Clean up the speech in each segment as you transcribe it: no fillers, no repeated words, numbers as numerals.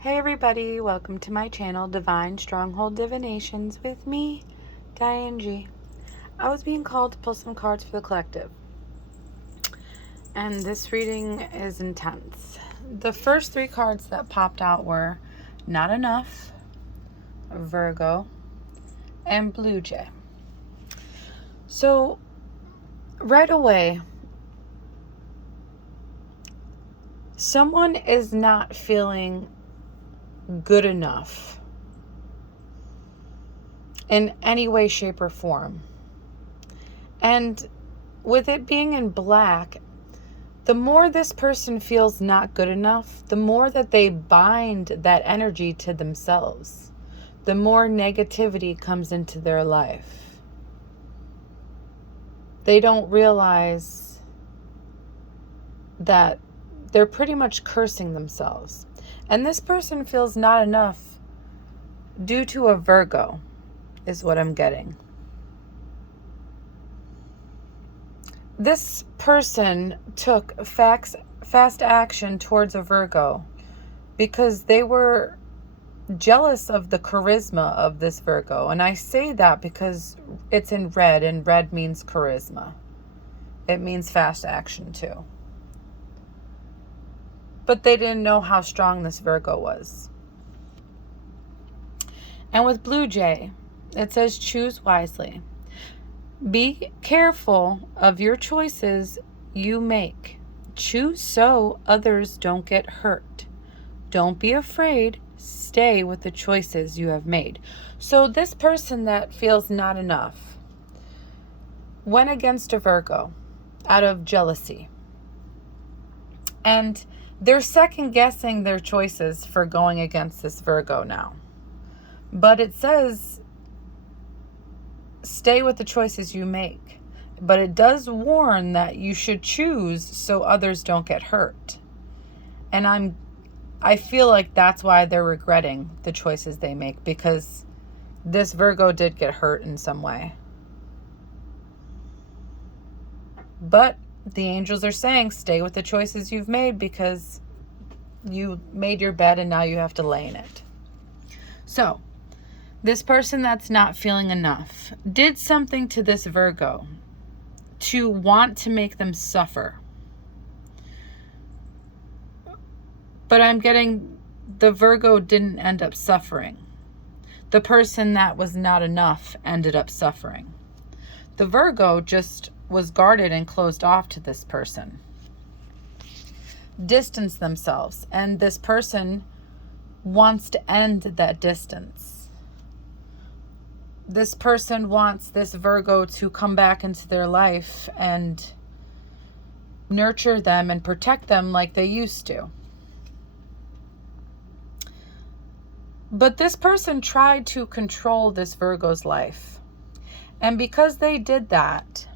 Hey everybody, welcome to my channel, Divine Stronghold Divinations, with me, Diane G. I was being called to pull some cards for the collective, and this reading is intense. The first three cards that popped out were Not Enough, Virgo, and Blue Jay. So, right away, someone is not feeling good enough in any way, shape, or form. And with it being in black, the more this person feels not good enough, the more that they bind that energy to themselves, the more negativity comes into their life. They don't realize that they're pretty much cursing themselves. And this person feels not enough due to a Virgo, is what I'm getting. This person took fast action towards a Virgo because they were jealous of the charisma of this Virgo. And I say that because it's in red, and red means charisma. It means fast action too. But they didn't know how strong this Virgo was. And with Blue Jay, it says choose wisely. Be careful of your choices you make. Choose so others don't get hurt. Don't be afraid. Stay with the choices you have made. So this person that feels not enough went against a Virgo out of jealousy. And they're second guessing their choices for going against this Virgo now. But it says stay with the choices you make. But it does warn that you should choose so others don't get hurt. And I feel like that's why they're regretting the choices they make, because this Virgo did get hurt in some way. But the angels are saying stay with the choices you've made, because you made your bed and now you have to lay in it. So, this person that's not feeling enough did something to this Virgo to want to make them suffer. But I'm getting the Virgo didn't end up suffering. The person that was not enough ended up suffering. The Virgo just was guarded and closed off to this person, distanced themselves, and this person wants to end that distance. This person wants this Virgo to come back into their life and nurture them and protect them like they used to. But this person tried to control this Virgo's life. And because they did that,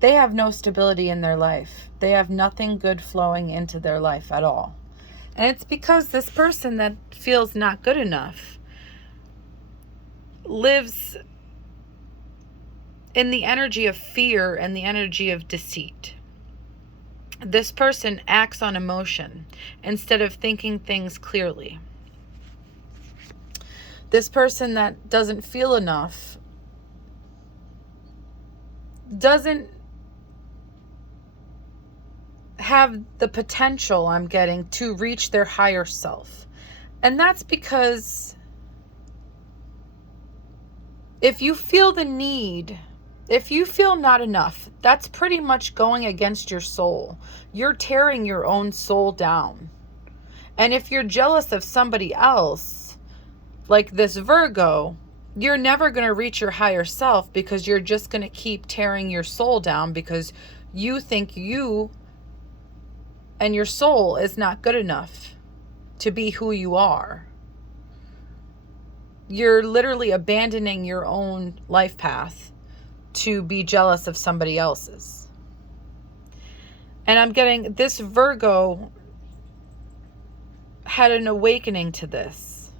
they have no stability in their life. They have nothing good flowing into their life at all. And it's because this person that feels not good enough lives in the energy of fear and the energy of deceit. This person acts on emotion instead of thinking things clearly. This person that doesn't feel enough doesn't have the potential, I'm getting, to reach their higher self. And that's because if you feel the need, if you feel not enough, that's pretty much going against your soul. You're tearing your own soul down. And if you're jealous of somebody else, like this Virgo, you're never going to reach your higher self, because you're just going to keep tearing your soul down because you think you and your soul is not good enough to be who you are. You're literally abandoning your own life path to be jealous of somebody else's. And I'm getting this Virgo had an awakening to this.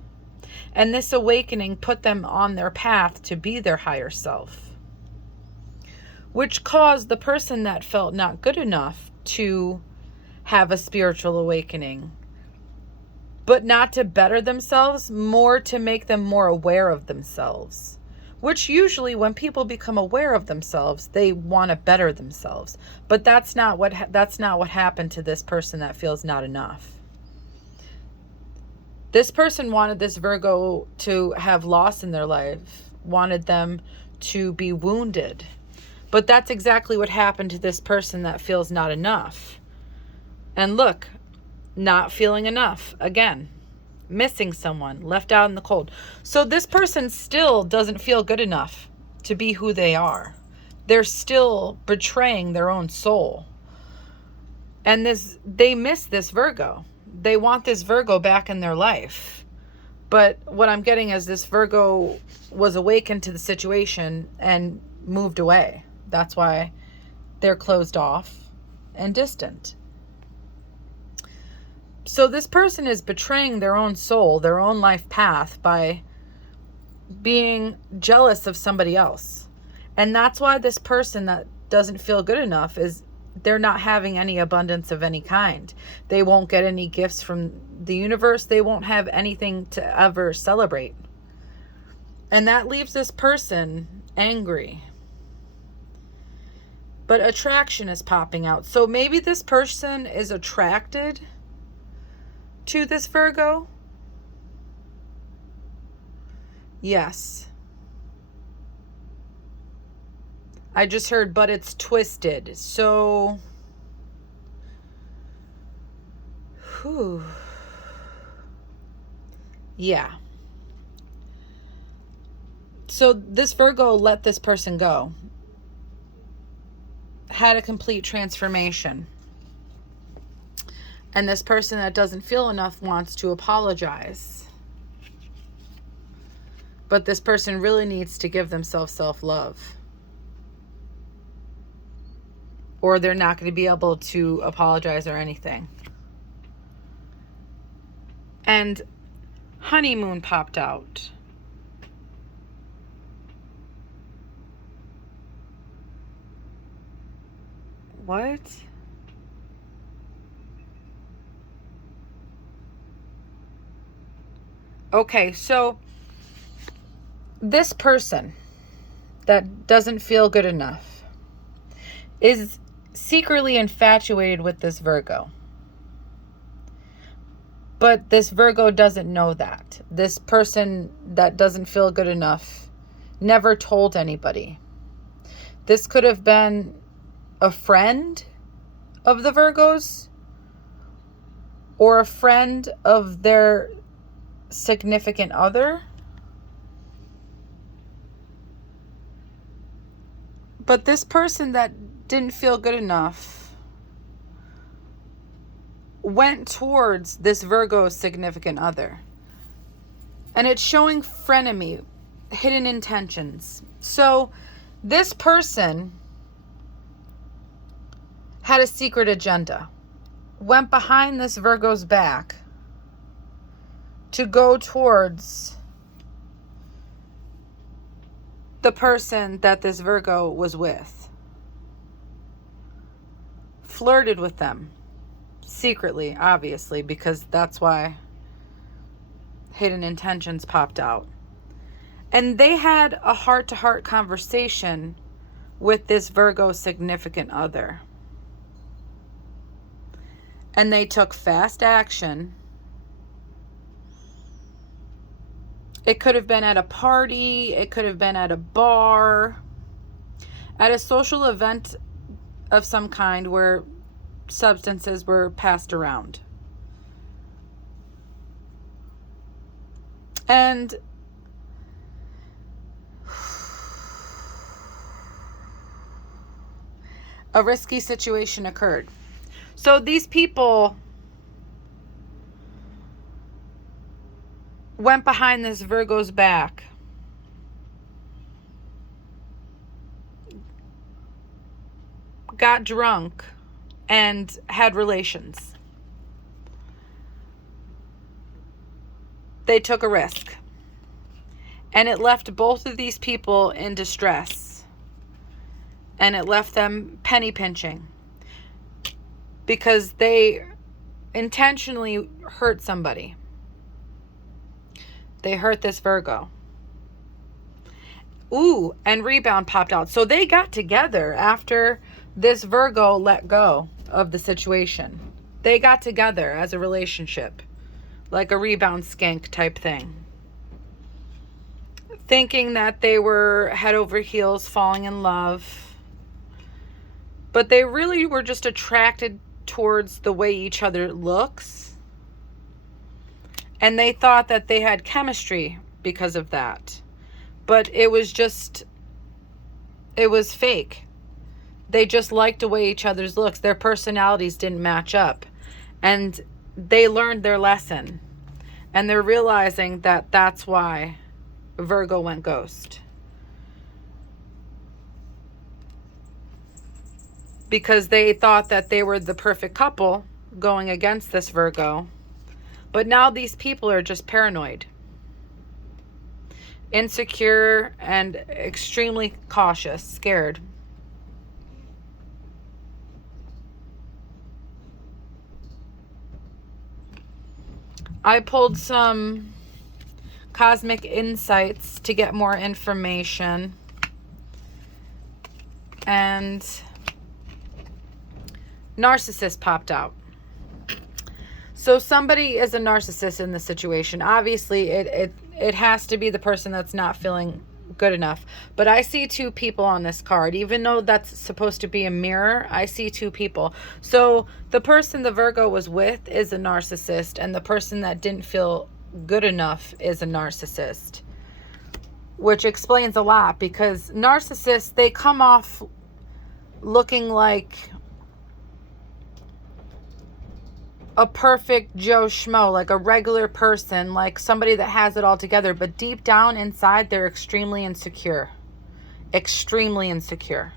And this awakening put them on their path to be their higher self, which caused the person that felt not good enough to have a spiritual awakening but not to better themselves, more to make them more aware of themselves. Which usually when people become aware of themselves, they want to better themselves. But that's not what happened to this person that feels not enough. This person wanted this Virgo to have loss in their life, wanted them to be wounded. But that's exactly what happened to this person that feels not enough. And look, not feeling enough again. Missing someone, left out in the cold. So this person still doesn't feel good enough to be who they are. They're still betraying their own soul. And they miss this Virgo. They want this Virgo back in their life. But what I'm getting is this Virgo was awakened to the situation and moved away. That's why they're closed off and distant. So this person is betraying their own soul, their own life path by being jealous of somebody else. And that's why this person that doesn't feel good enough is they're not having any abundance of any kind. They won't get any gifts from the universe. They won't have anything to ever celebrate. And that leaves this person angry. But attraction is popping out. So maybe this person is attracted to this Virgo? Yes. I just heard, but it's twisted. So, yeah. So this Virgo let this person go. Had a complete transformation. And this person that doesn't feel enough wants to apologize. But this person really needs to give themselves self-love. Or they're not going to be able to apologize or anything. And honeymoon popped out. What? Okay, so this person that doesn't feel good enough is secretly infatuated with this Virgo. But this Virgo doesn't know that. This person that doesn't feel good enough never told anybody. This could have been a friend of the Virgos or a friend of their significant other. But this person that didn't feel good enough went towards this Virgo's significant other. And it's showing frenemy, hidden intentions. So this person had a secret agenda, went behind this Virgo's back to go towards the person that this Virgo was with. Flirted with them secretly, obviously, because that's why hidden intentions popped out. And they had a heart-to-heart conversation with this Virgo significant other. And they took fast action. It could have been at a party. It could have been at a bar. At a social event of some kind where substances were passed around. And a risky situation occurred. So these people went behind this Virgo's back, got drunk, and had relations. They took a risk. And it left both of these people in distress. And it left them penny pinching. Because they intentionally hurt somebody. They hurt this Virgo. Ooh, and rebound popped out. So they got together after this Virgo let go of the situation. They got together as a relationship, like a rebound skank type thing. Thinking that they were head over heels falling in love. But they really were just attracted towards the way each other looks. And they thought that they had chemistry because of that. But it was fake. They just liked the way each other's looks. Their personalities didn't match up. And they learned their lesson. And they're realizing that that's why Virgo went ghost. Because they thought that they were the perfect couple going against this Virgo. But now these people are just paranoid, insecure, and extremely cautious, scared. I pulled some cosmic insights to get more information. And narcissist popped out. So somebody is a narcissist in this situation. Obviously, it has to be the person that's not feeling good enough. But I see two people on this card. Even though that's supposed to be a mirror, I see two people. So the person the Virgo was with is a narcissist, and the person that didn't feel good enough is a narcissist. Which explains a lot, because narcissists, they come off looking like a perfect Joe Schmo, like a regular person, like somebody that has it all together, but deep down inside, they're extremely insecure. Extremely insecure.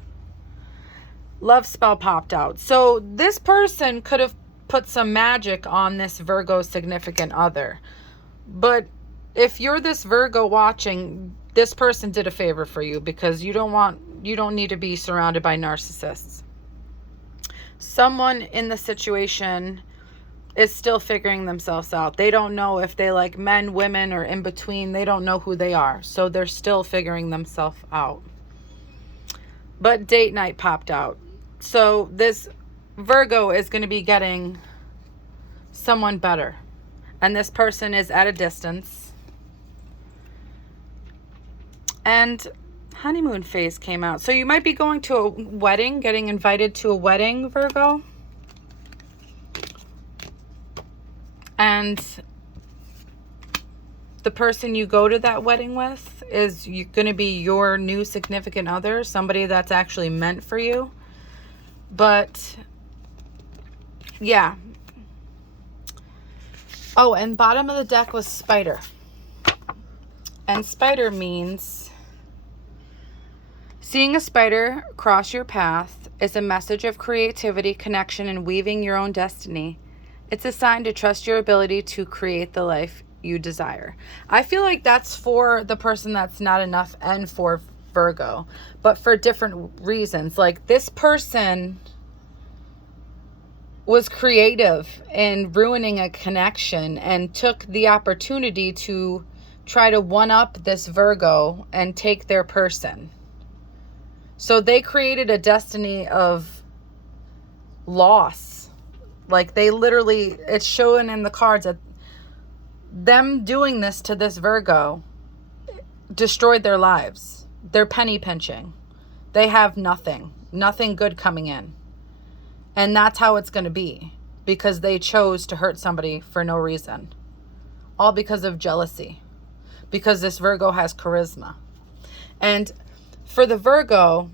Love spell popped out. So this person could have put some magic on this Virgo significant other. But if you're this Virgo watching, this person did a favor for you, because you don't need to be surrounded by narcissists. Someone in the situation is still figuring themselves out. They don't know if they like men, women, or in between. They don't know who they are. So they're still figuring themselves out. But date night popped out. So this Virgo is going to be getting someone better. And this person is at a distance. And honeymoon phase came out. So you might be going to a wedding, getting invited to a wedding, Virgo. And the person you go to that wedding with is going to be your new significant other, somebody that's actually meant for you. But yeah. Oh, and bottom of the deck was spider. And spider means seeing a spider cross your path is a message of creativity, connection, and weaving your own destiny. It's a sign to trust your ability to create the life you desire. I feel like that's for the person that's not enough and for Virgo, but for different reasons. Like this person was creative in ruining a connection and took the opportunity to try to one-up this Virgo and take their person. So they created a destiny of loss. Like they literally, it's showing in the cards that them doing this to this Virgo destroyed their lives. They're penny pinching. They have nothing good coming in. And that's how it's going to be, because they chose to hurt somebody for no reason. All because of jealousy. Because this Virgo has charisma. And for the Virgo,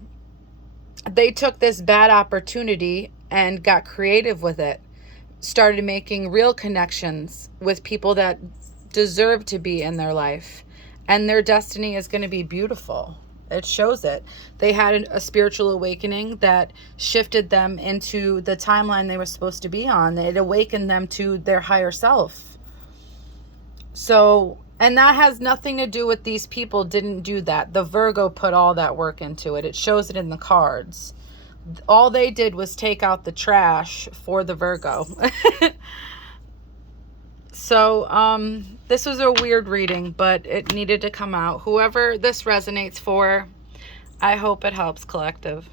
they took this bad opportunity and got creative with it. Started making real connections with people that deserve to be in their life. And their destiny is going to be beautiful. It shows it. They had a spiritual awakening that shifted them into the timeline they were supposed to be on. It awakened them to their higher self. So, and that has nothing to do with these people didn't do that. The Virgo put all that work into it. It shows it in the cards. All they did was take out the trash for the Virgo. So So, this was a weird reading, but it needed to come out. Whoever this resonates for, I hope it helps, collective.